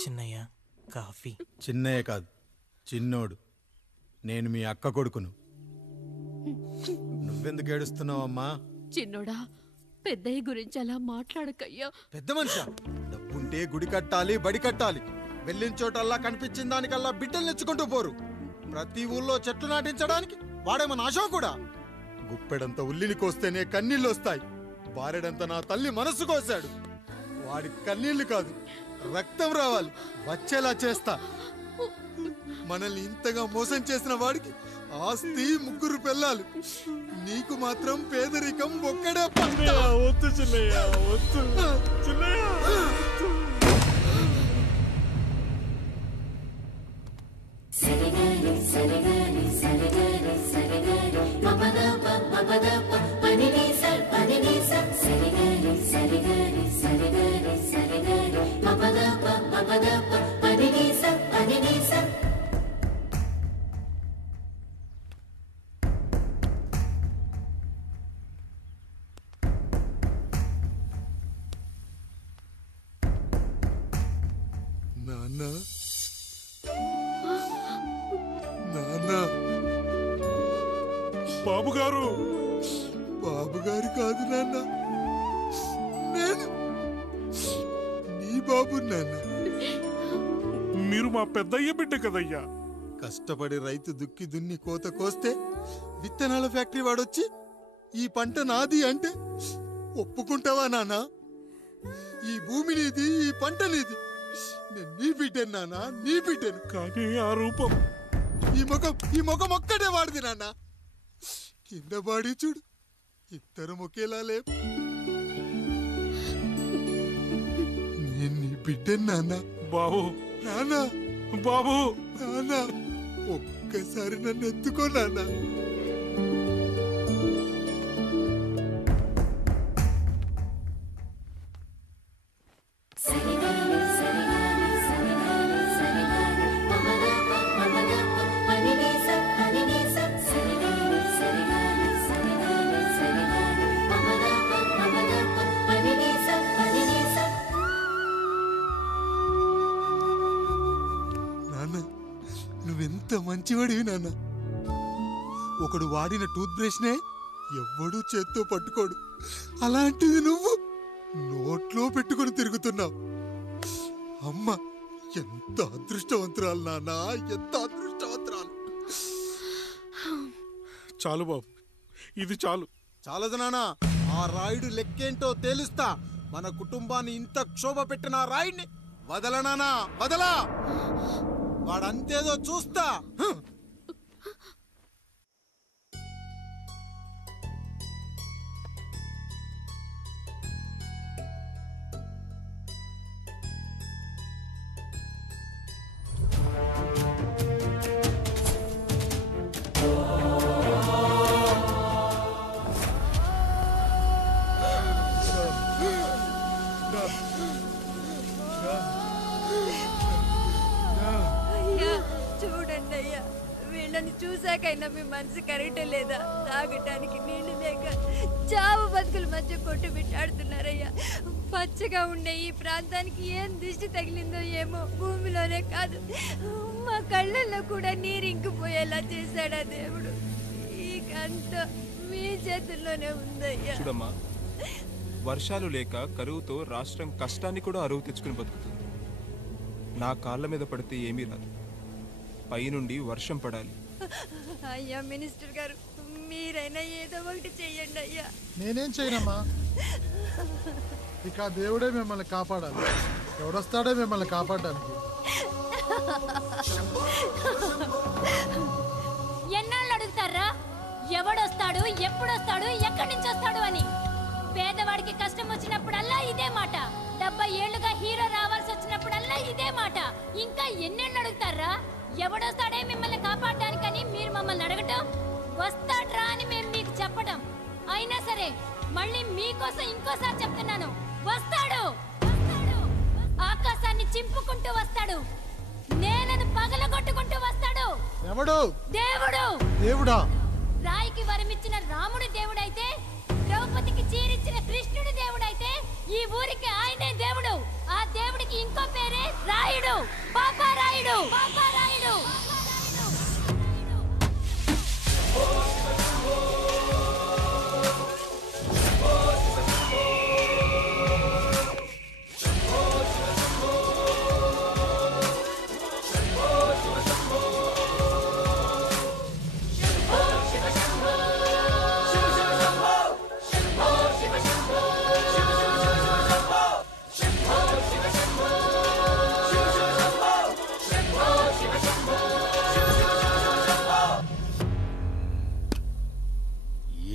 Chinnaiah coffee. Chinnaiah కాదు, చిన్నోడు. నేను మీ అక్క కొడుకును. నువ్వెందుకు ఏడుస్తున్నావమ్మా? చిన్నోడా, పెద్దయ్య గురించి అలా మాట్లాడకయ్యా. పెద్ద మనిషా, డబ్బుంటే గుడి కట్టాలి, బడి కట్టాలి. వెళ్ళిన చోటల్లా కనిపించిన దానికల్లా బిడ్డలు నెచ్చుకుంటూ పోరు. ప్రతి ఊళ్ళో చెట్లు నాటించడానికి వాడేమన్నా ఆశో కూడా. గుప్పెడంత ఉల్లిని కోస్తేనే కన్నీళ్ళు వస్తాయి. బారెడంత నా తల్లి మనస్సు కోసాడు. వాడి కన్నీళ్లు కాదు, రక్తం రావాలి, వచ్చేలా చేస్తా. మనల్ని ఇంతగా మోసం చేసిన వాడికి ఆస్తి 3 పిల్లలు. నీకు మాత్రం పేదరికం ఒక్కడే. వద్దు చిన్నయ్య, వద్దు చిన్నయ్య. నాన్న, నాన్న. బాబుగారు. బాబుగారు కాదు నాన్న, నేను నీ బాబు నాన్న. మీరు మా పెద్దయ్య బిడ్డ కదయ్యా. కష్టపడి రైతు దుక్కి దున్ని కోత కోస్తే విత్తనాల ఫ్యాక్టరీ వాడొచ్చి ఈ పంట నాది అంటే ఒప్పుకుంటావా నాన్న? ఈ భూమి నీది, ఈ పంట నీది. నేను నీ బిడ్డను నాన్న, నీ బిడ్డను. కానీ ఆ రూపం, ఈ ముఖం ఒక్కడే వాడిది నాన్న. కింద బాడీ చూడు, ఇద్దరు ఒకేలా లేవు. నేను నీ బిడ్డను నాన్న. బాబు, నాన్న, బాబు, నాన్న, ఒక్కసారి నన్ను ఎత్తుకో నాన్న. నువ్వెంత మంచివాడివి నాన్న. ఒకడు వాడిన టూత్ బ్రష్ నే ఎవ్వడూ చేత్తో పట్టుకోడు. అలాంటిది నువ్వు నోట్లో పెట్టుకుని తిరుగుతున్నావు. అమ్మ ఎంత అదృష్టవంతురాలు నాన్న, ఎంత అదృష్టవంతురాలు. చాలు బాబు, ఇది చాలు. చాలదు నాన్న, ఆ రాయుడు లెక్కేంటో తేలుస్తా. మన కుటుంబాన్ని ఇంత క్షోభ పెట్టిన ఆ రాయుడిని వదలనానా, వదలా. వాడంతేదో చూస్తా. చూడండి అయ్యా, వీళ్ళని చూసాకైనా మీ మనసు కరెక్ట్ లేదా? తాగటానికి నీళ్లు లేక చావు బతుకుల మధ్య కొట్టు బిట్టాడుతున్నారయ్యా. పచ్చగా ఉండే ఈ ప్రాంతానికి ఏం దిష్టి తగిలిందో ఏమో. భూమిలోనే కాదు, మా కళ్ళల్లో కూడా నీరు ఇంకిపోయేలా చేశాడా దేవుడు. ఈకంతా మీ చేతుల్లోనే ఉందయ్యా. చూడమ్మా, వర్షాలు లేక కరువుతో రాష్ట్రం కష్టాన్ని కూడా అరువు తెచ్చుకుని బతుకుతుంది. నా కాళ్ళ మీద పడితే ఏమీ రాదు, పైనుండి వర్షం పడాలి. అయ్యా మినిస్టర్ గారు, మీరైనా ఏదో ఒకటి చెయ్యండి అయ్యా. నేనేం చేయనమ్మా, ఇక దేవుడే మిమ్మల్ని కాపాడాలి. ఎవడొస్తాడో మిమ్మల్ని కాపాడడానికి. ఎన్నాళ్ళు అడుగుతారా ఎవడొస్తాడు, ఎప్పుడొస్తాడు, ఎక్కడి నుంచి వస్తాడు అని? పేదవాడికి కష్టం వచ్చినప్పుడల్లా ఇదే మాట. 70 ఏళ్లుగా హీరో రావాల్సి వచ్చినప్పుడల్లా ఇదే మాట. ఇంకా ఎన్నెళ్ళు అడుగుతారా? ఎవడొస్తాడే మిమ్మల్ని కాపాడడానికని మీరు మమ్మల్ని అడగటం, వస్తాడ్రా అని మేము మీకు చెప్పడం. అయినా సరే మళ్ళీ మీకోసం ఇంకోసారి చెప్తున్నాను, వస్తాడు. ఆకాశాన్ని చింపుకుంటూ వస్తాడు, నేలను పగలగొట్టుకుంటూ వస్తాడు. ఎవడు? దేవుడు. దేవుడా? రాయికి వరమిచ్చిన రాముడి దేవుడైతే, ద్రౌపదికి చీరిచ్చిన కృష్ణుడి దేవుడైతే, ఈ ఊరికి పాపారాయుడు పాపారాయుడు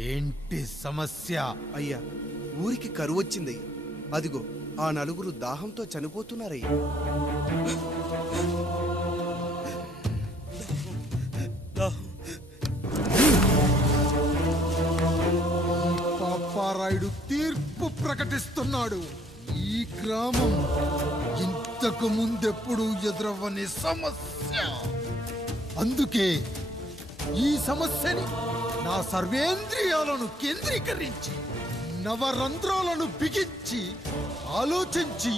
ఏంటి సమస్య? అయ్యా, ఊరికి కరువు వచ్చిందయ్యా. అదిగో ఆ నలుగురు దాహంతో చనిపోతున్నారయ్యా. పాపారాయుడు తీర్పు ప్రకటిస్తున్నాడు. ఈ గ్రామం ఇంతకు ముందెప్పుడు ఎదురవ్వని సమస్య. అందుకే ఈ సమస్యని నా సర్వేంద్రియాలను కేంద్రీకరించి నవరంధ్రాలను బిగించి ఆలోచించి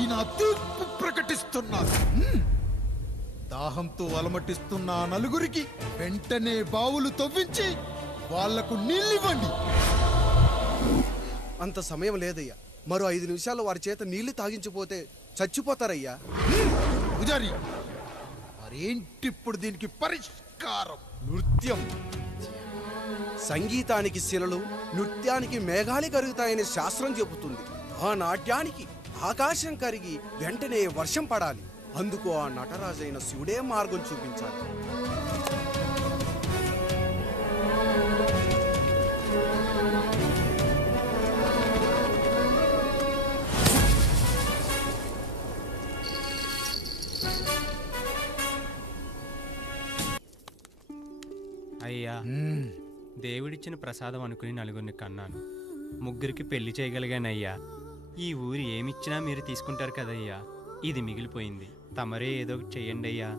ఈ నా తీర్పు ప్రకటిస్తున్నాను. దాహంతో అలమటిస్తున్న ఆ నలుగురికి వెంటనే బావులు తవ్వించి వాళ్లకు నీళ్ళివ్వండి. అంత సమయం లేదయ్యా. మరో 5 నిమిషాల్లో వారి చేత నీళ్లు తాగించిపోతే చచ్చిపోతారయ్యా. పూజారి, మరేంటిప్పుడు దీనికి పరిష్కారం? నృత్యం. సంగీతానికి శిలలు, నృత్యానికి మేఘాలు కరుగుతాయని శాస్త్రం చెబుతుంది. ఆ నాట్యానికి ఆకాశం కరిగి వెంటనే వర్షం పడాలి. అందుకు ఆ నటరాజైన శివుడే మార్గం చూపించాలి. అయ్యా, దేవుడిచ్చిన ప్రసాదం అనుకుని నలుగురిని కన్నాను. 3 పెళ్లి చేయగలిగానయ్యా. ఈ ఊరు ఏమిచ్చినా మీరు తీసుకుంటారు కదయ్యా. ఇది మిగిలిపోయింది. తమరే ఏదో ఒకటి చెయ్యండి అయ్యా.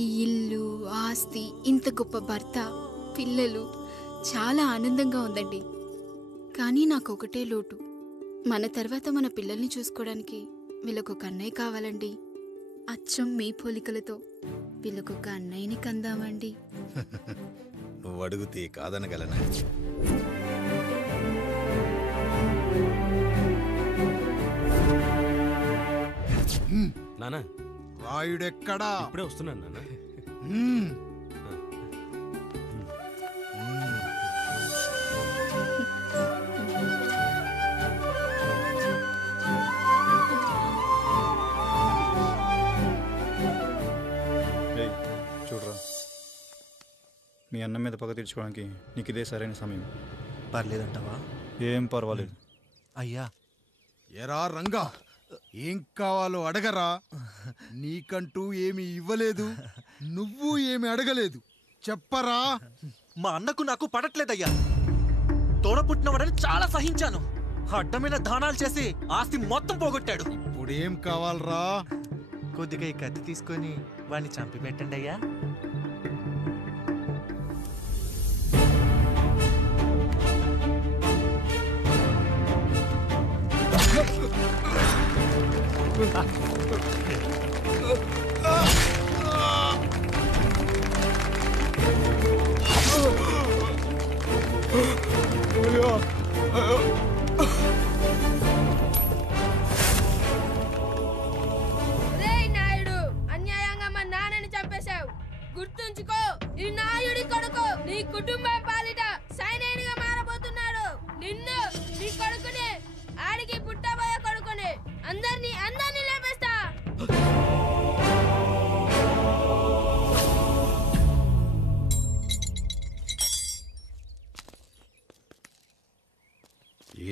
ఈ ఇల్లు, ఆస్తి, ఇంత గొప్ప భర్త, పిల్లలు, చాలా ఆనందంగా ఉందండి. కానీ నాకు ఒకటే లోటు. మన తర్వాత మన పిల్లల్ని చూసుకోవడానికి వీళ్ళకొక అన్నయ్య కావాలండి. అచ్చం మీ పోలికలతో వీళ్ళకొక అన్నయ్యని కందామండి. నువ్వు అడిగితే కాదనగలనా? నానా, రాయుడెక్కడా? ఇప్పుడే వస్తున్నాను నాన్న. చూడరా, మీ అన్న మీద పగ తీర్చుకోవడానికి నీకు ఇదే సరైన సమయం. పర్లేదంటావా? ఏం పర్వాలేదు. అయ్యా, ఎరా రంగా, ఏం కావాలో అడగరా. నీకంటూ ఏమి ఇవ్వలేదు, నువ్వు ఏమి అడగలేదు. చెప్పరా. మా అన్నకు నాకు పడట్లేదయ్యా. తోడ పుట్టినవాడని చాలా సహించాను. అడ్డమైన దానాలు చేసి ఆస్తి మొత్తం పోగొట్టాడు. ఇప్పుడేం కావాలరా? కొద్దిగా ఈ కత్తి తీసుకొని వాడిని చంపి పెట్టండి అయ్యా. నాయుడు, అన్యాయంగా మా నాన్నని చంపేశావు. గుర్తుంచుకో, ఈ నాయుడి కొడుకు నీ కుటుంబం పాలిట సైనికుడిగా మారబోతున్నాడు. నిన్ను, నీ కొడుకుని, ఆడికి పుట్టబోయే కొడుకుని అందరినీ లేపేస్తా.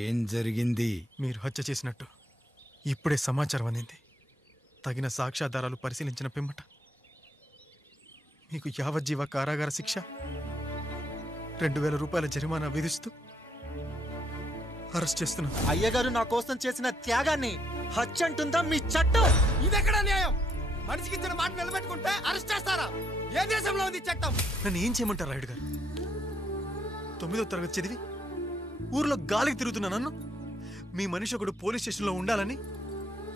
ఏం జరిగింది? మీరు హత్య చేసినట్టు ఇప్పుడే సమాచారం అందింది. తగిన సాక్ష్యాధారాలు పరిశీలించిన పిమ్మట మీకు యావజ్జీవ కారాగార శిక్ష, 2000 రూపాయల జరిమానా విధిస్తూ అరెస్ట్ చేస్తున్నాను. అయ్యగారు నా కోసం చేసిన త్యాగాన్ని హత్య అంటుందా మీ చట్టం? ఇదెక్కడ న్యాయం? మనిషికి ఇచ్చిన మాట నిలబెట్టుకుంటే అరెస్ట్ చేస్తారా? ఏ దేశంలో ఉంది చట్టం? నన్ను ఏం చేయమంటారు రాయుడు గారు? 9వ తరగతి చదివి ఊర్లో గాలికి తిరుగుతున్నా నన్ను మీ మనిషి ఒకడు పోలీస్ స్టేషన్లో ఉండాలని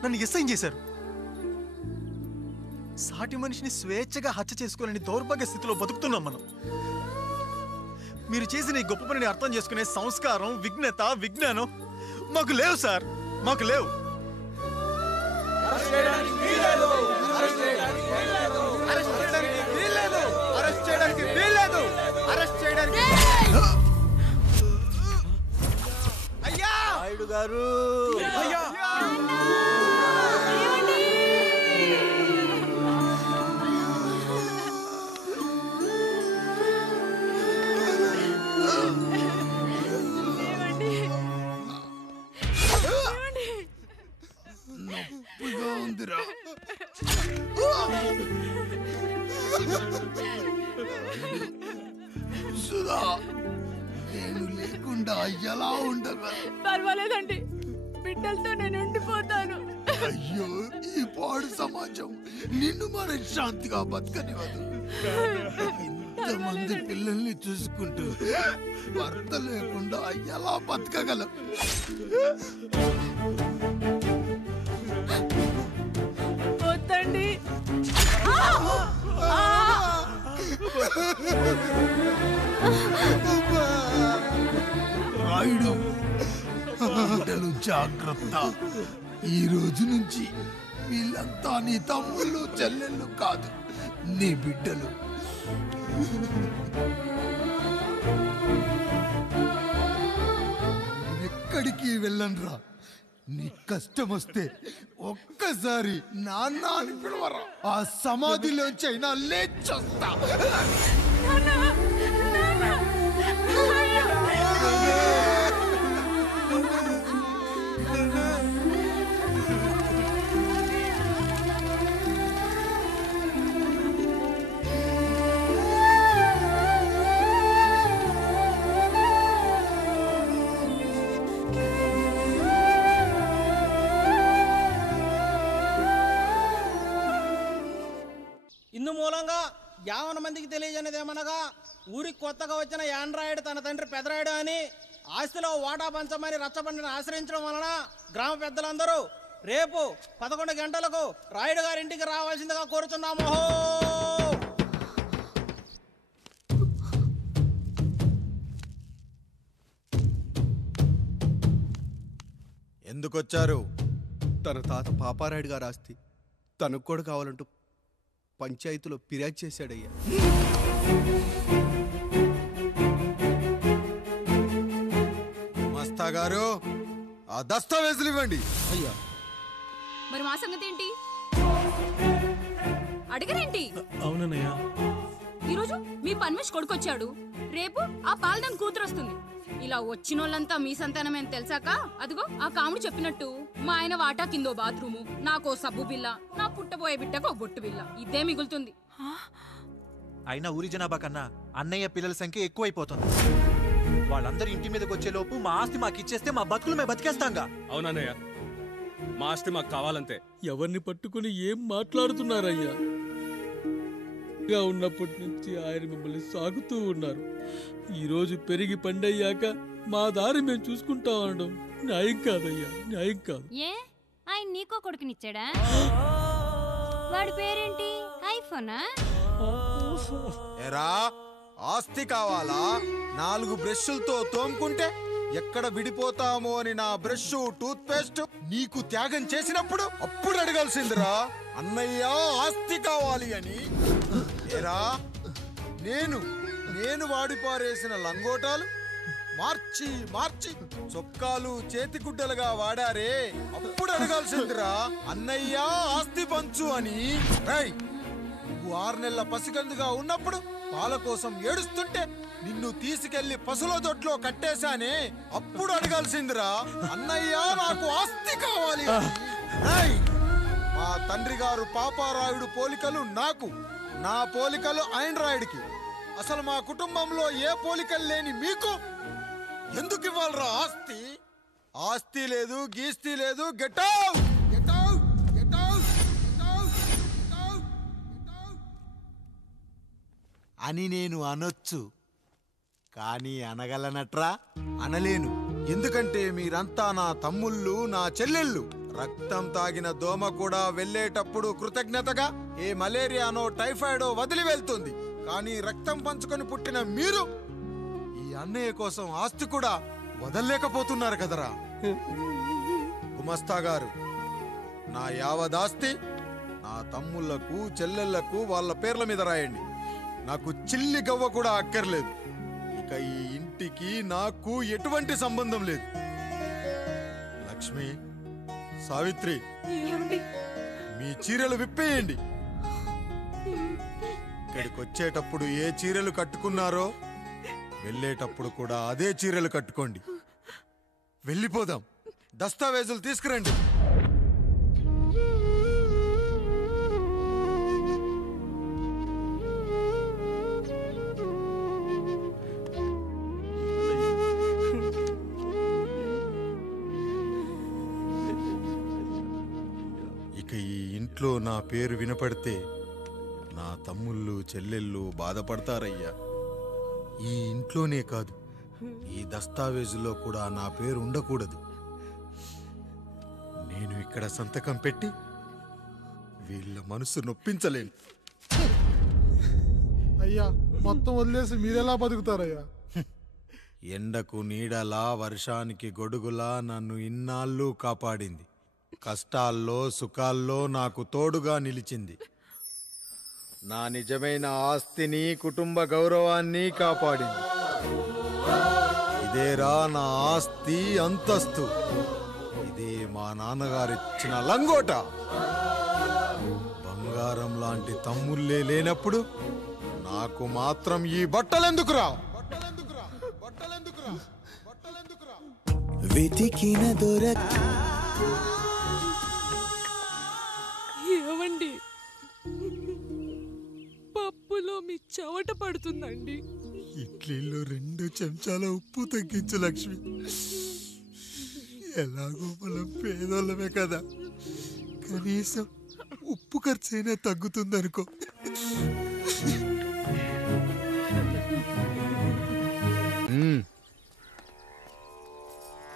నన్ను ఎస్ఐన్ చేశారు. సాటి మనిషిని స్వేచ్ఛగా హత్య చేసుకోవాలని దౌర్భాగ్య స్థితిలో బతుకుతున్నాం మనం. మీరు చేసిన ఈ గొప్ప పనిని అర్థం చేసుకునే సంస్కారం, విజ్ఞత, విజ్ఞానం మాకు లేవు సార్, మాకు లేవు. అయ్యా రాయుడు గారు, అయ్యా నొప్పిగా ఉందిరా. సుధా, నేను లేకుండా ఎలా ఉండగలను? పర్వాలేదండి, బిడ్డలతో నేను ఉండిపోతాను. అయ్యో, ఈ పాడు సమాజం నిన్ను మనశ్శాంతిగా బతకనివ్వదు. ఇంతమంది పిల్లల్ని చూసుకుంటూ భర్త లేకుండా ఎలా బతకగలం? వద్దండి. రాయుడు, బిడ్డలు జాగ్రత్త. ఈ రోజు నుంచి వీళ్ళంతా నీ తమ్ముళ్ళు చెల్లెళ్ళు కాదు, నీ బిడ్డలు. ఎక్కడికి వెళ్ళనురా. నీ కష్టం వస్తే ఒక్కసారి నాన్న అని పిలవరా. ఆ సమాధిలోంచి అయినా లేచొస్తా. ఇందు మూలంగా 50 మందికి తెలియజేయనిదేమనగా, ఊరికి కొత్తగా వచ్చిన యాండ్రాయిడ్ తన తండ్రి పెదరాయుడు అని ఆస్తిలో వాటా పంచమని రచ్చబండిని ఆశ్రయించడం వలన గ్రామ పెద్దలందరూ రేపు 11 గంటలకు రాయుడు గారింటికి రావాల్సిందిగా కోరుచున్నాము. ఎందుకొచ్చారు? తన తాత పాపారాయుడు గారు ఆస్తి తనకు కూడా కావాలంటూ పంచాయతీలో ఫిర్యాదు చేశాడయ్యా. మస్తా గారు, ఆ దస్తావేజులు ఇవ్వండి. అయ్యా, మరి మా సంగతి ఏంటి? అడగరేంటి? అవునన్నయ్య, ఈరోజు మీ పన్మేష్ కొడుకొచ్చాడు, రేపు ఆ పాలదం కూతురు వస్తుంది. ఇలా వచ్చినోళ్ళంతా మీ సంతానమే అని తెలిసాక అదిగో ఆ కాముడు చెప్పినట్టు మా ఆయన వాటా కిందో బాత్రూము, నాకో సబ్బు బిల్ల, నా పుట్టబోయే బిడ్డకు ఒక బొట్టు బిల్ల, ఇదే మిగులుతుంది. అయినా ఊరి జనాభా కన్నా అన్నయ్య పిల్లల సంఖ్య ఎక్కువైపోతుంది. వాళ్ళందరూ ఇంటి మీదకి వచ్చే లోపు మా ఆస్తి మాకు ఇచ్చేస్తే మా బతుకులు మేము బతికేస్తాంగా. అవునన్నయ్య, మా ఆస్తి మాకు కావాలంతే. ఎవరిని పట్టుకుని ఏం మాట్లాడుతున్నారయ్యా? ఉన్నప్పటి నుంచి ఆయన మిమ్మల్ని సాగుతూ ఉన్నారు. ఈరోజు పెరిగి పండయ్యాక మా దారి మేము చూసుకుంటాం అనడం న్యాయం కాదయ్యా, న్యాయం కాదు. ఏ ఆయన నీకో కొడుకునిచ్చాడా? వాడి పేరేంటి? ఐఫోనా? ఎరా, ఆస్తి కావాలా? 4 బ్రష్లతో తోముకుంటే ఎక్కడ విడిపోతామో అని నా బ్రష్, టూత్ పేస్ట్ నీకు త్యాగం చేసినప్పుడు అప్పుడు అడగాల్సిందిరా, అన్నయ్య ఆస్తి కావాలి అని. ఎరా, నేను వాడిపారేసిన లంగోటాలు మార్చి మార్చి చొక్కాలు చేతిగుడ్డలుగా వాడారే, అప్పుడు అడగాల్సిందిరా, అన్నయ్య ఆస్తి పంచు అని. నువ్వు 6 నెలల పసిగందుగా ఉన్నప్పుడు పాల కోసం ఏడుస్తుంటే నిన్ను తీసుకెళ్లి పసుల దొట్లో కట్టేశానే, అప్పుడు అడగాల్సిందిరా, అన్నయ్య నాకు ఆస్తి కావాలి అని. మా తండ్రి గారు పాపారాయుడు పోలికలు నాకు, నా పోలికలు ఆండ్రాయిడ్కి. అసలు మా కుటుంబంలో ఏ పోలికలు లేని మీకు ఎందుకు ఇవ్వాలరా ఆస్తి? ఆస్తి లేదు, గీస్తి లేదు. Get out, get out, get out, get out, get out అని నేను అనొచ్చు, కానీ అనగలనట్రా? అనలేను. ఎందుకంటే మీరంతా నా తమ్ముళ్ళు, నా చెల్లెళ్ళు. రక్తం తాగిన దోమ కూడా వెళ్ళేటప్పుడు కృతజ్ఞతగా ఏ మలేరియానో టైఫాయిడో వదిలి వెళ్తుంది. కానీ రక్తం పంచుకొని పుట్టిన మీరు ఈ అన్నయ్య కోసం ఆస్తి కూడా వదల్లేకపోతున్నారు కదరా. గుమస్తా గారు, నా యావదాస్తి నా తమ్ముళ్లకు, చెల్లెళ్లకు వాళ్ళ పేర్ల మీద రాయండి. నాకు చిల్లి గవ్వ కూడా అక్కర్లేదు. ఇక ఈ ఇంటికి నాకు ఎటువంటి సంబంధం లేదు. లక్ష్మి, సావిత్రి, మీ చీరలు విప్పేయండి. ఇక్కడికి వచ్చేటప్పుడు ఏ చీరలు కట్టుకున్నారో వెళ్ళేటప్పుడు కూడా అదే చీరలు కట్టుకోండి. వెళ్ళిపోదాం. దస్తావేజులు తీసుకురండి. ఇక ఈ ఇంట్లో నా పేరు వినపడితే నా తమ్ముళ్ళు, చెల్లెళ్ళు బాధపడతారయ్యా. ఈ ఇంట్లోనే కాదు, ఈ దస్తావేజులో కూడా నా పేరు ఉండకూడదు. నేను ఇక్కడ సంతకం పెట్టి వీళ్ళ మనసు నొప్పించలేను. అయ్యా, మొత్తం వదిలేసి మీరెలా బతుకుతారయ్యా? ఎండకు నీడలా, వర్షానికి గొడుగులా నన్ను ఇన్నాళ్ళు కాపాడింది. కష్టాల్లో, సుఖాల్లో నాకు తోడుగా నిలిచింది. నా నిజమైన ఆస్తిని, కుటుంబ గౌరవాన్ని కాపాడింది. ఇదేరా నా ఆస్తి, అంతస్తు. ఇదే మా నాన్నగారిచ్చిన లంగోట. బంగారం లాంటి తమ్ముళ్ళే లేనప్పుడు నాకు మాత్రం ఈ బట్టలెందుకురా? వెతికిన దొరక ఏవండి, పప్పులో మీ చెవట పడుతుందండి. ఇడ్లీలో 2 చెంచాల ఉప్పు తగ్గించు లక్ష్మి. ఎలాగో మనం పేదోళ్ళమే కదా, కనీసం ఉప్పు ఖర్చైనా తగ్గుతుందనుకో.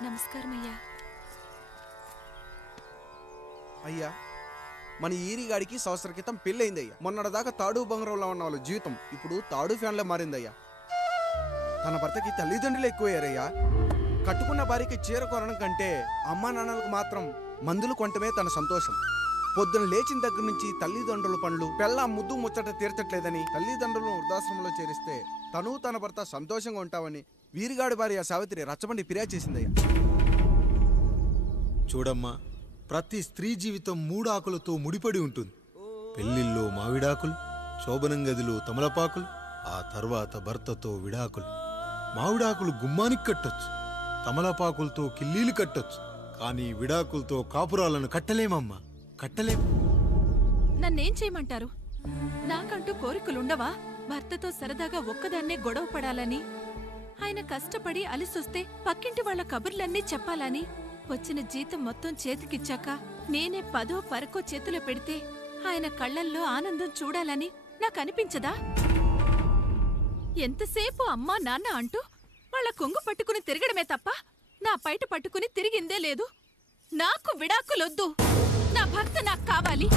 నమస్కారం అయ్యా. అయ్యా, మన ఈరిగాడికి సంవత్సరం క్రితం పెళ్ళయిందయ్యా. మొన్నటిదాకా తాడు బంగారంలో ఉన్న వాళ్ళ జీవితం ఇప్పుడు తాడు ఫ్యాన్లో మారిందయ్యా. తన భర్తకి తల్లిదండ్రులు ఎక్కువయ్యారయ్యా. కట్టుకున్న భార్యకి చీర కొనడం కంటే అమ్మా నాన్నలకు మాత్రం మందులు కొనటమే తన సంతోషం. పొద్దున లేచిన దగ్గర నుంచి తల్లిదండ్రుల పనులు, పెళ్ళ ముద్దు ముచ్చట తీర్చట్లేదని తల్లిదండ్రులను వృద్ధాశ్రమంలో చేరిస్తే తను తన భర్త సంతోషంగా ఉంటామని వీరిగాడి భార్య సావిత్రి రచ్చబండి ఫిర్యాదు చేసిందయ్యా. చూడమ్మా, ప్రతి స్త్రీ జీవితం 3 ఆకులతో ముడిపడి ఉంటుంది. పెళ్లిల్లో మావిడాకులు, శోభనం గదిలో తమలపాకులు, ఆ తర్వాత భర్తతో విడాకులు. మావిడాకులు గుమ్మానికి కట్టొచ్చు, తమలపాకులతో కిల్లీలు కట్టొచ్చు, కానీ విడాకులతో కాపురాలను కట్టలేమమ్మా, కట్టలేం. నన్నేం చేయమంటారు? నాకంటూ కోరికలుండవా? భర్తతో సరదాగా ఒక్కదాన్నే గొడవ పడాలని, ఆయన కష్టపడి అలిసొస్తే పక్కింటి వాళ్ళ కబుర్లన్నీ చెప్పాలని, వచ్చిన జీతం మొత్తం చేతికిచ్చాక నేనే 10ో 12కో చేతిలో పెడితే ఆయన కళ్ళల్లో ఆనందం చూడాలని నాకనిపించదా? ఎంతసేపు అమ్మా నాన్న అంటూ వాళ్ళ కొంగు పట్టుకుని తిరగడమే తప్ప నా పైట పట్టుకుని తిరిగిందే లేదు. నాకు విడాకులొద్దు, నా భర్త నాకు కావాలి.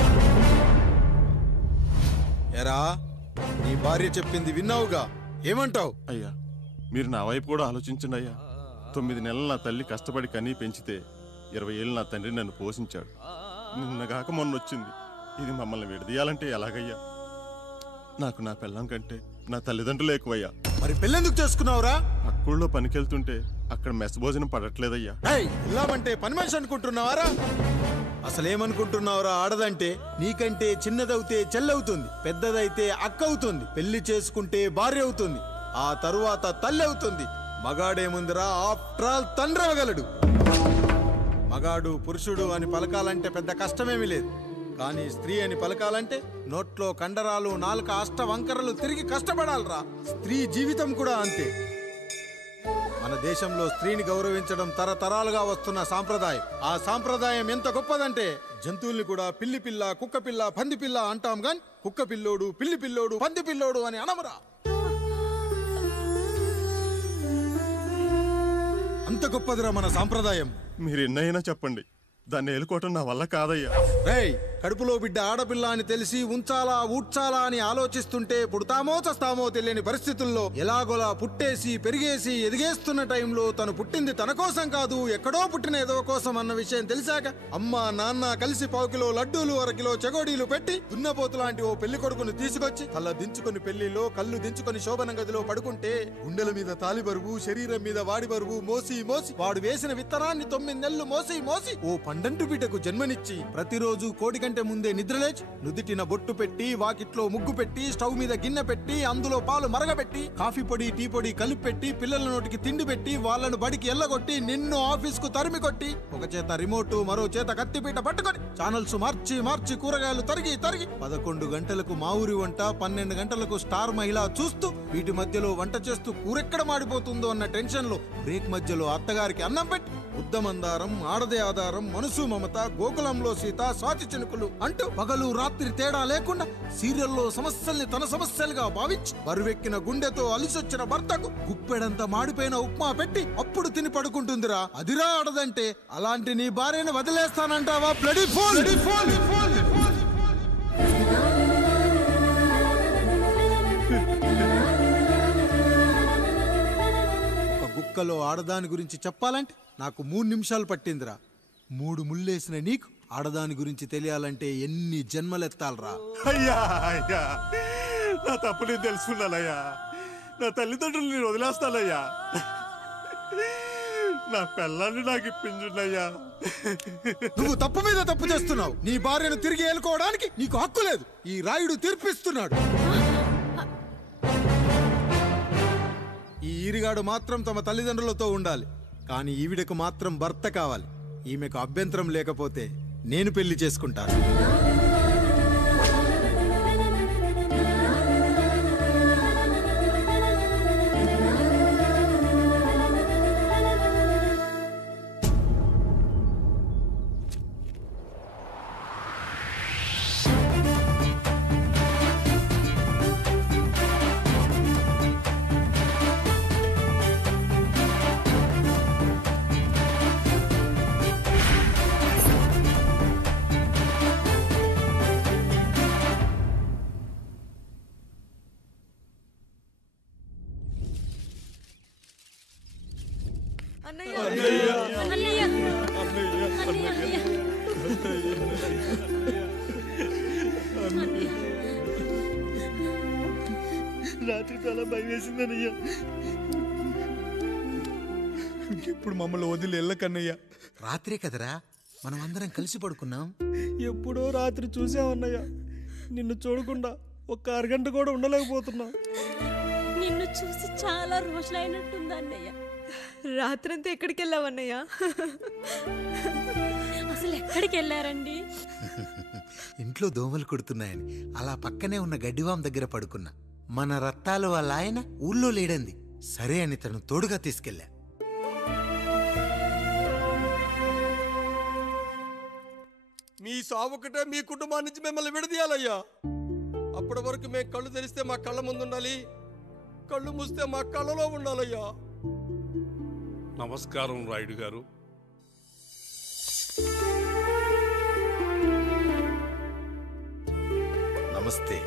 ఎరా, నీ భార్య చెప్పింది విన్నావుగా, ఏమంటావు? అయ్యా, మీరు నా వైపు కూడా ఆలోచించండి అయ్యా. 9 నెలలు నా తల్లి కష్టపడి కనీ పెంచితే 20 ఏళ్ళు నా తండ్రి నన్ను పోషించాడు. నిన్నగాక మొన్న వచ్చింది. ఇది మమ్మల్ని విడదీయాలంటే ఎలాగయ్యా? నాకు నా పిల్లం కంటే నా తల్లిదండ్రులు ఎక్కువయ్యా. మరి పెళ్ళెందుకు చేసుకున్నావురా? అక్కుల్లో పనికెళ్తుంటే అక్కడ మెస్ భోజనం పడట్లేదయ్యా. ఇల్లామంటే పని మనిషి అనుకుంటున్నావారా? అసలేమనుకుంటున్నావురా? ఆడదంటే నీకంటే చిన్నదవుతే చెల్లవుతుంది, పెద్దదైతే అక్క అవుతుంది, పెళ్లి చేసుకుంటే భార్య అవుతుంది, ఆ తరువాత తల్లి అవుతుంది. మగాడేముందిరా, ఆఫ్టర్ ఆల్ తండ్రి అవగలడు. మగాడు పురుషుడు అని పలకాలంటే పెద్ద కష్టమేమీ లేదు. కానీ స్త్రీ అని పలకాలంటే నోట్లో కండరాలు, నాలుక, అష్టవంకరలు తిరిగి కష్టపడాలరా. స్త్రీ జీవితం కూడా అంతే. మన దేశంలో స్త్రీని గౌరవించడం తరతరాలుగా వస్తున్న సాంప్రదాయం. ఆ సాంప్రదాయం ఎంత గొప్పదంటే జంతువుల్ని కూడా పిల్లి పిల్ల, కుక్క పిల్ల, పంది పిల్ల అంటాం గాని కుక్క పిల్లోడు, పిల్లి పిల్లోడు, పంది పిల్లోడు అని అనమురా. అంత గొప్పదిరా మన సాంప్రదాయం. మీరు ఎన్నైనా చెప్పండి, దాన్ని ఏలుకోవటం నా వల్ల కాదయ్యా. రేయ్, కడుపులో బిడ్డ ఆడపిల్ల అని తెలిసి ఉంచాలా ఊడ్చాలా అని ఆలోచిస్తుంటే పుడతామో చస్తామో తెలియని పరిస్థితుల్లో ఎలాగోలా పుట్టేసి పెరిగేసి ఎదిగేస్తున్న టైంలో తను పుట్టింది తన కోసం కాదు, ఎక్కడో పుట్టిన ఏదో కోసం అన్న విషయం తెలిసాక అమ్మ నాన్న కలిసి 1 కిలో లడ్డూలు, 1 కిలో చెగోడీలు పెట్టి దున్నపోతు లాంటి ఓ పెళ్లి కొడుకును తీసుకొచ్చి తల దించుకొని పెళ్లిలో కళ్ళు దించుకొని శోభన గదిలో పడుకుంటే గుండెల మీద తాలి బరువు, శరీరం మీద వాడి బరువు మోసి మోసి వాడు వేసిన విత్తనాన్ని 9 నెలలు మోసి మోసి ఓ పండంటు బిడ్డకు జన్మనిచ్చి ప్రతిరోజు కోడి కంటే ముందే నిద్రలేచి నుదిటిన బొట్టు పెట్టి, వాకిట్లో ముగ్గు పెట్టి, స్టవ్ మీద గిన్నె పెట్టి, అందులో పాలు మరగబెట్టి, కాఫీ పొడి టీ పొడి కలిపి పెట్టి, పిల్లల నోటికి తిండి పెట్టి, వాళ్ళను బడికి ఎల్లగొట్టి, నిన్ను ఆఫీస్కు తరిమి కొట్టి, ఒక చేత రిమోటు మరో చేత కత్తిపీట పట్టుకొని ఛానల్స్ మార్చి మార్చి కూరగాయలు తరిగి తరిగి 11 గంటలకు మా ఊరి వంట, 12 గంటలకు స్టార్ మహిళ చూస్తూ వీటి మధ్యలో వంట చేస్తూ కూరెక్కడ మాడిపోతుందో అన్న టెన్షన్ లో బ్రేక్ మధ్యలో అత్తగారికి అన్నం పెట్టి ఉద్దమందారం, ఆడదే ఆధారం, మనసు మమత, గోకులంలో సీత, స్వాతి చినుకులు అంటూ పగలు రాత్రి తేడా లేకుండా సీరియల్లో సమస్యల్ని తన సమస్యలుగా భావించి బరువెక్కిన గుండెతో అలిసొచ్చిన భర్తకు గుప్పెడంత మాడిపోయిన ఉప్మా పెట్టి అప్పుడు తిని పడుకుంటుందిరా. అదిరా ఆడదంటే. అలాంటి నీ భార్యను వదిలేస్తానంటావా? Bloody pole! గుక్కలో ఆడదాని గురించి చెప్పాలంటే నాకు 3 నిమిషాలు పట్టిందిరా. 3 ముళ్ళేసిన నీకు ఆడదాని గురించి తెలియాలంటే ఎన్ని జన్మలెత్తాలరా. అయ్యా అయ్యా, నా తప్పు నేను తెలుసుకున్నానయ్యా. నా తల్లిదండ్రులు నేను వదిలేస్తానయ్యా. నా పిల్లల్ని నాకు ఇప్పించున్నాయ్యా. నువ్వు తప్పు మీద తప్పు చేస్తున్నావు. నీ భార్యను తిరిగి ఏలుకోవడానికి నీకు హక్కు లేదు. ఈ రాయుడు తీర్పిస్తున్నాడు. ఈ ఈరిగాడు మాత్రం తమ తల్లిదండ్రులతో ఉండాలి, కానీ ఈవిడకు మాత్రం భర్త కావాలి. ఈమెకు అభ్యంతరం లేకపోతే నేను పెళ్లి చేసుకుంటాను. రాత్రి చాలా భయం వేసిందనయ్యా. ఇప్పుడు మమ్మల్ని వదిలి వెళ్ళకన్నయ్యా. రాత్రే కదరా మనం అందరం కలిసి పడుకున్నాం. ఎప్పుడో రాత్రి చూసామన్నయ్యా. నిన్ను చూడకుండా 1 అరగంట కూడా ఉండలేకపోతున్నా. నిన్ను చూసి చాలా రోజులైనట్టుంది అన్నయ్య. రాత్రంతా ఎక్కడికి వెళ్ళావన్నయ్యా? అసలు ఎక్కడికి వెళ్ళారండి? ఇంట్లో దోమలు కుడుతున్నాయని అలా పక్కనే ఉన్న గడ్డివాం దగ్గర పడుకున్నా. మన రత్తాలు వాళ్ళ ఆయన ఊళ్ళో లేడంది. సరే అని తను తోడుగా తీసుకెళ్ళా. మీ సావుకటే మీ కుటుంబాన్ని నుంచి మిమ్మల్ని విడదీయాలయ్యా. అప్పటి వరకు మేము కళ్ళు తెరిస్తే మా కళ్ళ ముందు ఉండాలి, కళ్ళు మూస్తే మా కళ్ళలో ఉండాలయ్యా. నమస్కారం రాయుడు గారు. నమస్తే.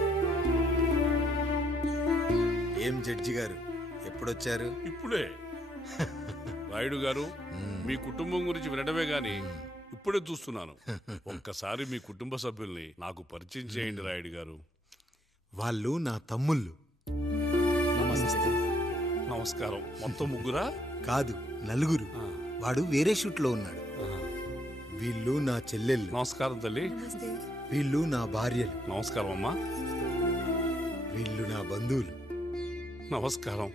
ఏం జడ్జి గారు ఎప్పుడొచ్చారు? ఇప్పుడే. రాయుడు గారు, మీ కుటుంబం గురించి వినడమే గాని ఇప్పుడే చూస్తున్నాను. ఒక్కసారి మీ కుటుంబ సభ్యుల్ని నాకు పరిచయం చేయండి రాయుడు గారు. వాళ్ళు నా తమ్ముళ్ళు. నమస్కారం. మొత్తం ముగ్గురా? కాదు, 4. వాడు వేరే షూట్లో ఉన్నాడు. వీళ్ళు నా చెల్లెళ్ళు. నమస్కారం తల్లి. వీళ్ళు నా భార్యలు. నమస్కారం అమ్మా. వీళ్ళు నా బంధువులు. నమస్కారం.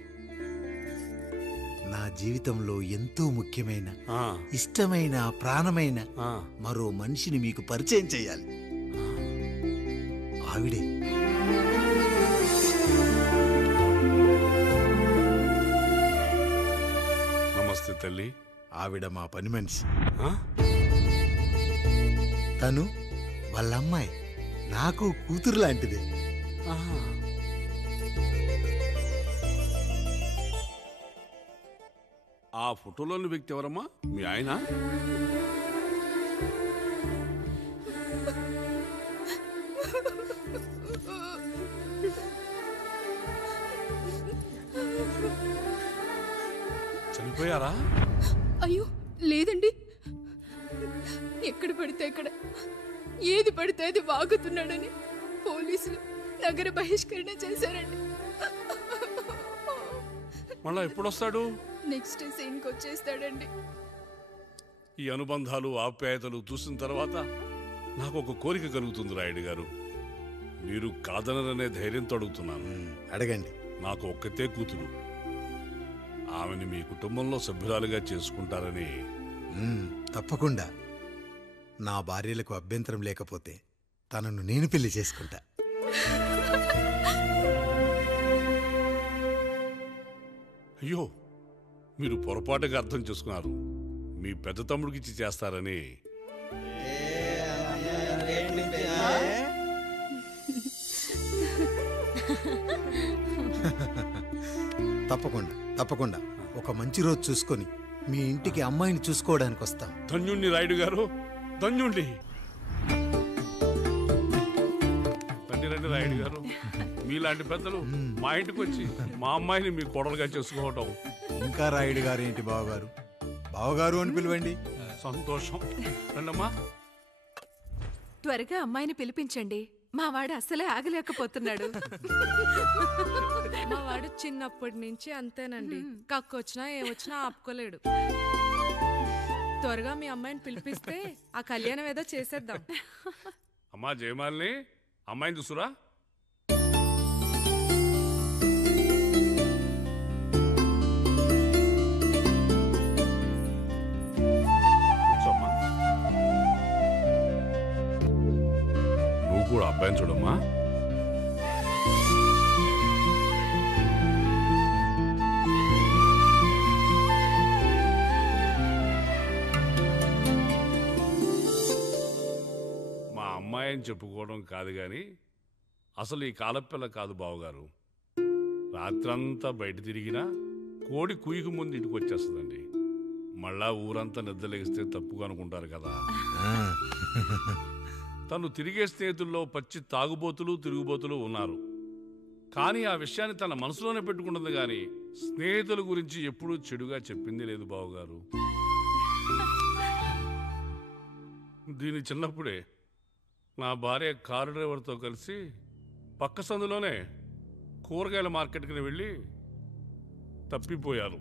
నా జీవితంలో ఎంతో ముఖ్యమైన, ఇష్టమైన, ప్రాణమైన మరో మనిషిని మీకు పరిచయం చేయాలి. ఆవిడే. నమస్తే తల్లి. ఆవిడ మా పని మనిషి. తను వాళ్ళ అమ్మాయి, నాకు కూతురు లాంటిదే. ఆ ఫోటోలోని వ్యక్తి ఎవరమ్మా? మీ ఆయన? చనిపోయారా? అయ్యో లేదండి, ఎక్కడ పడితే అక్కడ ఏది పడితే అది వాగుతున్నాడని పోలీసులు నగర బహిష్కరణ చేశారండి. మళ్ళా ఎప్పుడొస్తాడు? నెక్స్ట్ సీన్కి వచ్చేస్తాడండి. ఈ అనుబంధాలు ఆప్యాయతలు చూసిన తర్వాత నాకు ఒక కోరిక కలుగుతుంది రాయుడు గారు. మీరు కాదనరనే ధైర్యంతో అడుగుతున్నాను. అడగండి. నాకు ఒక్కతే కూతురు. ఆమెను మీ కుటుంబంలో సభ్యురాలుగా చేసుకుంటారని. తప్పకుండా. నా భార్యలకు అభ్యంతరం లేకపోతే తనను నేను పెళ్లి చేసుకుంటా. అయ్యో, మీరు పొరపాటుగా అర్థం చేసుకున్నారు. మీ పెద్ద తమ్ముడికి ఇచ్చి చేస్తారని. తప్పకుండా తప్పకుండా ఒక మంచి రోజు చూసుకొని మీ ఇంటికి అమ్మాయిని చూసుకోవడానికి వస్తాం. ధన్యుణ్ణి రాయుడు గారు, ధన్యుణ్ణి. రండి రండి రాయుడు గారు. మీలాంటి పెద్దలు మా ఇంటికి వచ్చి మా అమ్మాయిని మీ కోడలుగా చేసుకోవటం. ఇంకా రాయుడు గారు ఏంటి బావగారు? బావగారు అని పిలవండి. సంతోషం. రండమ్మా. త్వరగా అమ్మాయిని పిలిపించండి. మా వాడు అసలే ఆగలేకపోతున్నాడు. మా వాడు చిన్నప్పటి నుంచి అంతేనండి. కక్కొచ్చినా ఏమొచ్చినా ఆపుకోలేడు. త్వరగా మీ అమ్మాయిని పిలిపిస్తే ఆ కళ్యాణం ఏదో చేసేద్దాం. అమ్మా జయమాలిని, అమ్మాయిని చూసురా. కూర్చోమ్మా. నువ్వు కూడా అబ్బాయిని చూడమ్మా. అమ్మాయిని చెప్పుకోవడం కాదు కానీ అసలు ఈ కాలపిల్ల కాదు బావగారు. రాత్రంతా బయట తిరిగినా కోడి కుయ్యకు ముందు ఇంటికి వచ్చేస్తుందండి. మళ్ళా ఊరంతా నిద్రలేగిస్తే తప్పుగా అనుకుంటారు కదా. తను తిరిగే స్నేహితుల్లో పచ్చి తాగుబోతులు తిరుగుబోతులు ఉన్నారు. కానీ ఆ విషయాన్ని తన మనసులోనే పెట్టుకుంటుంది కానీ స్నేహితుల గురించి ఎప్పుడూ చెడుగా చెప్పింది లేదు బావగారు. దీని చిన్నప్పుడే నా భార్య కారు డ్రైవర్తో కలిసి పక్క సందులోనే కూరగాయల మార్కెట్కి వెళ్ళి తప్పిపోయారు.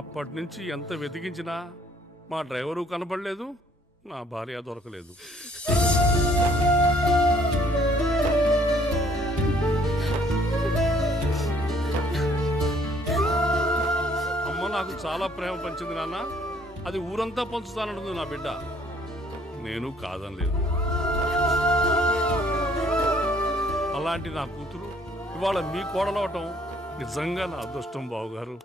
అప్పటి నుంచి ఎంత వెతికించినా మా డ్రైవరు కనపడలేదు, నా భార్య దొరకలేదు. అమ్మ నాకు చాలా ప్రేమ పంచింది నాన్న. అది ఊరంతా పంచుతానంటుంది నా బిడ్డ. నేను కాదనలేదు. అలాంటి నా కూతురు ఇవాళ మీ కోడలవటం నిజంగా నా అదృష్టం బావగారు.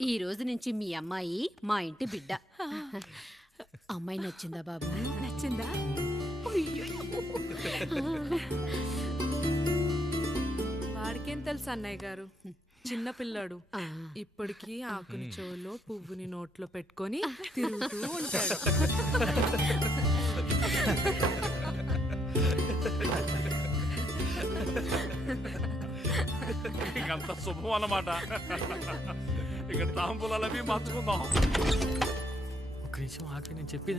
ఈ రోజు నుంచి మీ అమ్మాయి మా ఇంటి బిడ్డ. అమ్మాయి నచ్చిందా బాబు? నచ్చిందా? వాడికేం తెలుసు అన్నయ్య గారు, చిన్న పిల్లాడు. ఇప్పటికీ ఆకుని చెవులో పువ్వుని నోట్లో పెట్టుకొని తిరుగుతూ ఉంటాడు. ఇకంత శుభం అన్నమాట. ఇక తాంబూలవి మార్చుకుందాం. ఒక నిమిషం ఆగి, నేను చెప్పేది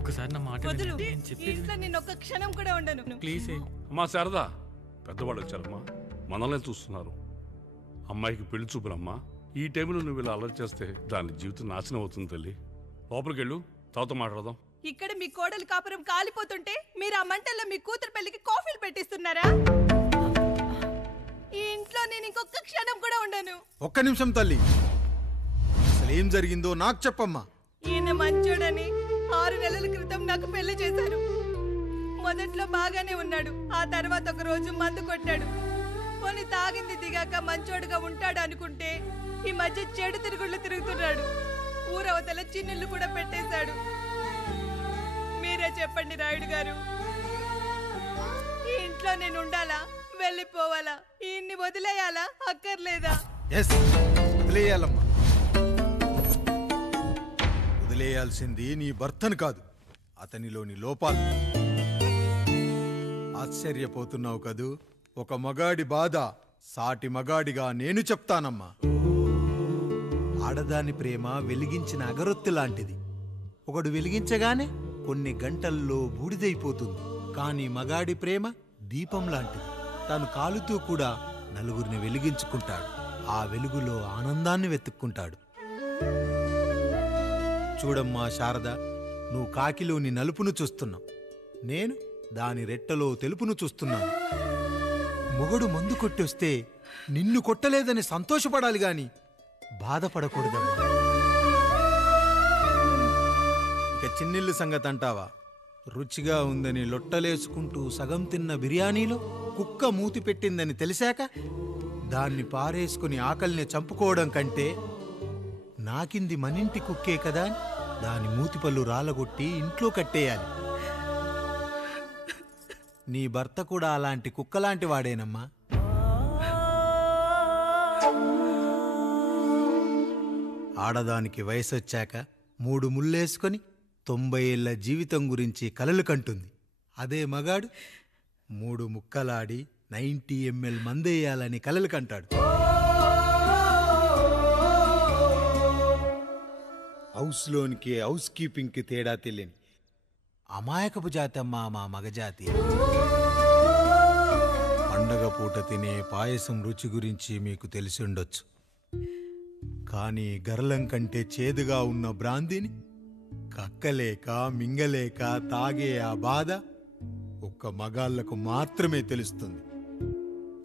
ఒకసారి నా మాట ఒక్క క్షణం కూడా ఉండను. ప్లీజ్. అమ్మా శారదా, పెద్దవాళ్ళు వచ్చారమ్మా, మనల్ని చూస్తున్నారు. అమ్మాయికి పెళ్లి చూపులమ్మా. ఈ టైంలో నువ్వు ఇలా అలర్ట్ చేస్తే దాని జీవితం నాశనం అవుతుంది తల్లి. లోపలికి వెళ్ళు, తాతో మాట్లాడదాం. ఇక్కడ మీ కోడలు కాపురం కాలిపోతుంటే మీరు ఆ మంటల్లో మీ కూతురు పెళ్లికి కాఫీలు పెట్టిస్తున్నారా? ఈ ఇంట్లో నేను ఇంకొక క్షణం కూడా ఉండను. ఒక్క నిమిషం తల్లి, అసలేం జరిగిందో నాకు చెప్పమ్మా. ఈయన మంచోడని 6 నెలల క్రితం నాకు పెళ్లి చేశారు. మొదట్లో బాగానే ఉన్నాడు. ఆ తర్వాత ఒక రోజు మందు కొట్టాడు. పోనీ తాగింది దిగాక మంచోడుగా ఉంటాడు అనుకుంటే ఈ మధ్య చెడు తిరుగుళ్ళు తిరుగుతున్నాడు. ఊరవతల చిన్నిళ్ళు కూడా పెట్టేశాడు. మీరే చెప్పండి రాయుడు గారు, ఈ ఇంట్లో నేను ఉండాలా, వెళ్ళిపోవాలా, ఈయన్ని వదిలేయాలా, అక్కర్లేదా? ఎస్, వదిలేయాలమ్మా. వదిలేయాల్సింది నీ భర్తను కాదు, అతనిలోని లోపాలు. ఆశ్చర్యపోతున్నావు కదూ? ఒక మగాడి బాధ సాటి మగాడిగా నేను చెప్తానమ్మా. ఆడదాని ప్రేమ వెలిగించిన అగరొత్తి లాంటిది. ఒకడు వెలిగించగానే కొన్ని గంటల్లో బూడిదైపోతుంది. కానీ మగాడి ప్రేమ దీపం లాంటిది. తాను కాలుతూ కూడా నలుగురిని వెలిగించుకుంటాడు. ఆ వెలుగులో ఆనందాన్ని వెతుక్కుంటాడు. చూడమ్మా శారద, నువ్వు కాకిలోని నలుపును చూస్తున్నావు, నేను దాని రెట్టలో తెలుపును చూస్తున్నాను. మొగడు మందు కొట్టొస్తే నిన్ను కొట్టలేదని సంతోషపడాలి గాని బాధపడకూడదమ్మా. ఇక చిన్నిల్లు సంగతి అంటావా? రుచిగా ఉందని లొట్టలేసుకుంటూ సగం తిన్న బిర్యానీలో కుక్క మూతి పెట్టిందని తెలిసాక దాన్ని పారేసుకుని ఆకలిని చంపుకోవడం కంటే నాకింది మనింటి కుక్కే కదా అని దాని మూతిపళ్ళు రాలగొట్టి ఇంట్లో కట్టేయాలి. నీ భర్త కూడా అలాంటి కుక్కలాంటి వాడేనమ్మా. ఆడదానికి వయసొచ్చాక 3 ముళ్ళేసుకొని 90 ఏళ్ల జీవితం గురించి కలలు కంటుంది. అదే మగాడు 3 ముక్కలాడి 90 ml మందేయాలని కలలు కంటాడు. హౌస్లోనికి హౌస్ కీపింగ్కి తేడా తెలియని అమాయకపు జాతమ్మా మా మగజాతి. పండగ పూట తినే పాయసం రుచి గురించి మీకు తెలిసి ఉండొచ్చు. కానీ గర్లం కంటే చేదుగా ఉన్న బ్రాందీని కక్కలేక మింగలేక తాగే ఆ బాధ ఒక్క మగాళ్లకు మాత్రమే తెలుస్తుంది.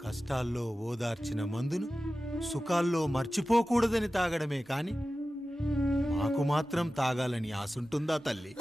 కష్టాల్లో ఓదార్చిన మందును సుఖాల్లో మర్చిపోకూడదని తాగడమే కాని మాకు మాత్రం తాగాలని ఆశుంటుందా తల్లి?